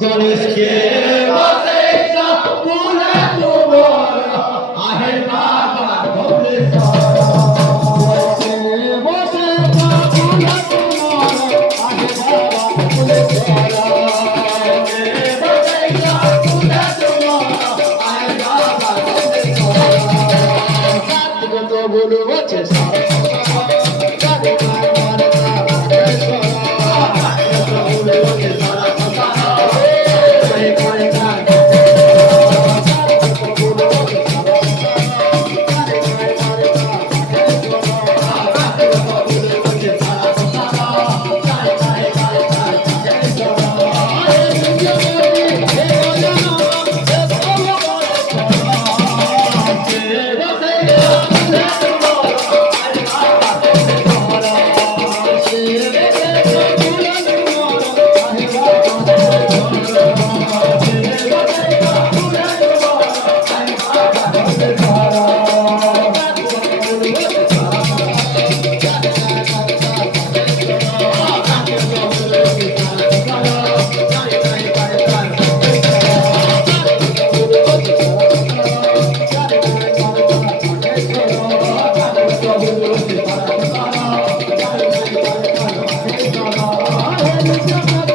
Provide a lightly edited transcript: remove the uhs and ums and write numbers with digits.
गणेशके बसैसा पुरा तुमर आहे बाबा भोलेश्वर बसैसा पुरा तुमर आहे बाबा भोलेश्वर बसैसा पुरा तुमर आहे बाबा भोलेश्वर सात तो बोलो बचे सारा Thank you.